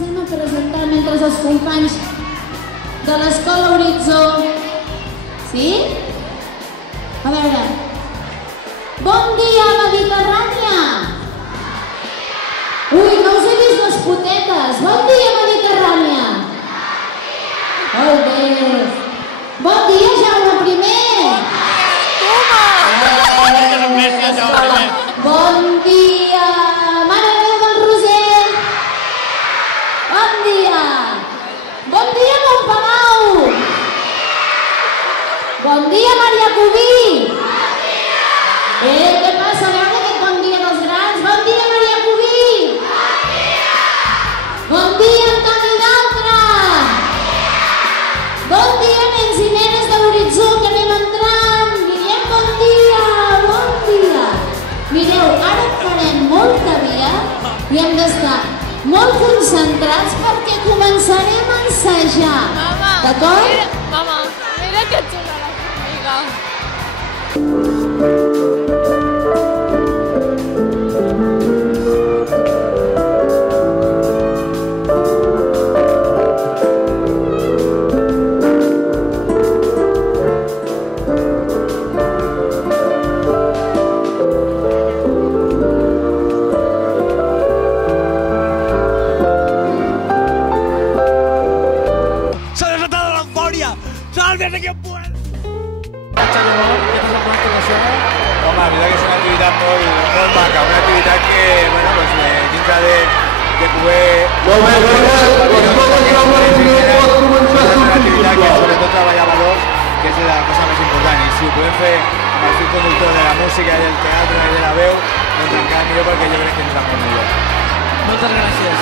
passem a presentar mentre els companys de l'Escola Horitzó. Sí? A veure. Bon dia, Mediterrània! Ui, no us he vist les potetes. Bon dia, Mediterrània! Molt bé. Bon dia, Jaume Primer! Bon dia, Mare de Déu del Roser! Bon dia! Bon dia, Montpalau! Bon dia, Maria Cubí! Què passa? A veure aquest bon dia dels grans. Bon dia, Maria Cubí! Bon dia, Antoni Daltra! Bon dia, nens i nenes de l'Horitzó, que anem entrant! Guillem, bon dia! Bon dia! Mireu, ara farem molta via i hem d'estar molt concentrats perquè començarem a ensajar. D'acord? Mama, mira que xula la formiga. ¡Sal aquí un pueblo! Home, la veritat que és una activitat molt maca, una activitat que, bueno, doncs, dintre de poder... Molt bé, una activitat que sobretot treballa valors, que és la cosa més important, i si ho podem fer amb el fil conductor de la música i del teatre i de la veu, doncs encara millor perquè jo crec que ens va molt millor. Moltes gràcies.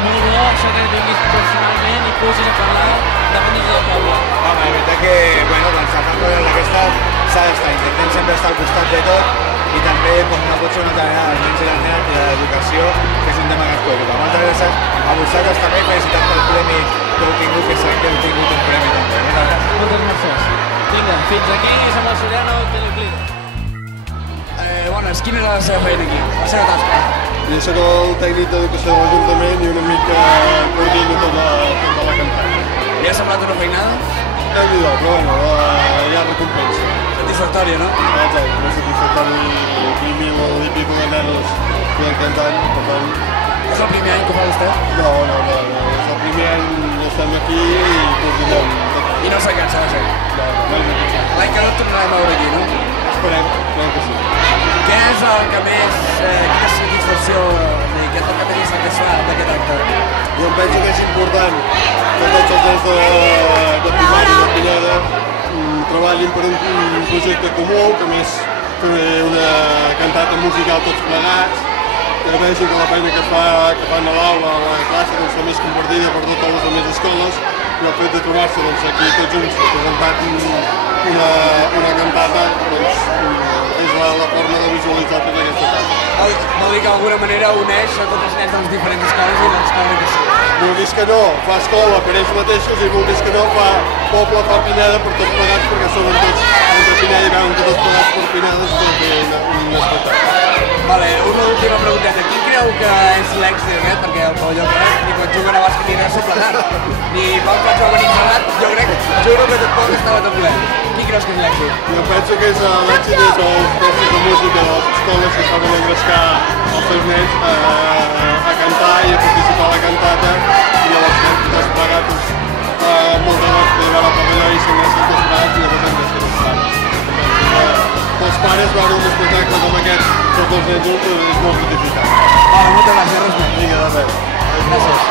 Molt bo això que vinguis personalment i puguis a parlar davant del poble. Home, la veritat que, bueno, quan s'ha fet coses d'aquestes s'ha d'estar, intentem sempre estar al costat de tot i també, com no pot ser una altra vegada, els nens i les nenes i l'educació, que és un tema que es preocupa. Moltes gràcies a vosaltres també, felicitats pel premi que heu tingut, que sabem que heu tingut un premi també. Moltes gràcies. Moltes gràcies. Vinga, fins aquí, som el Soriano Teleclip. Bones, quina era la seva feina aquí? La seva tasca? Jo soc el tècnic d'educació de l'Ajuntament i una mica coordino tota la campanya. Li ha semblat una feinada? Déu-n'hi-do, però bueno, hi ha recompensa. Satisfactòria, no? Exacte, és satisfactori 20.000 i pico de nanos que cantant, per tant... És el primer any que fa vostè? No, és el primer any que estem aquí i coordinem tot. I no s'ha cansat de fer? No, L'any que no et tornarem a veure aquí, no? esperem que sí. Què és el que més... quina satisfacció, què és el que més li satisfà d'aquest acte? Jo em penso que és important que tots els nens de primària de Pineda treballin per un projecte comú, que més fer una cantata musical tots plegats, que vegin que la feina que fan a l'aula, a la classe, és la més compartida per totes les altres escoles, i el fet de trobar-se aquí tots junts presentant una cantata és la forma de visualitzar tota aquesta cosa. Vol dir que d'alguna manera uneix a tots els nens de les diferents escoles i l'escola que sí. Vulguis que no, fa escola per ells mateixos i vulguis que no, fa poble, fa Pineda per tots plegats, perquè són tots de Pineda i veuen que tots plegats per Pineda es pot fer un espectacle. Vale, una última pregunteta. Qui creu que és l'èxit, perquè el pavelló Prat ni quan juguen a bàsquet ni res s'ho plenat, ni quan fan joc a Nixalat, juro que tampoc estava tot ple. Qui creus que és l'èxit? Jo penso que l'èxit és els professors de música de les escoles que saben engrescar els seus nens a cantar i a participar a la cantata i a les nens desplegats molts de les poder veure al pavelló i s'engresquen tots plegats i llavors engresquen els pares. Pels pares veure un espectacle com aquest tots els nens junts és molt gratificant. Moltes gràcies, res més. Vinga, de res. Gràcies.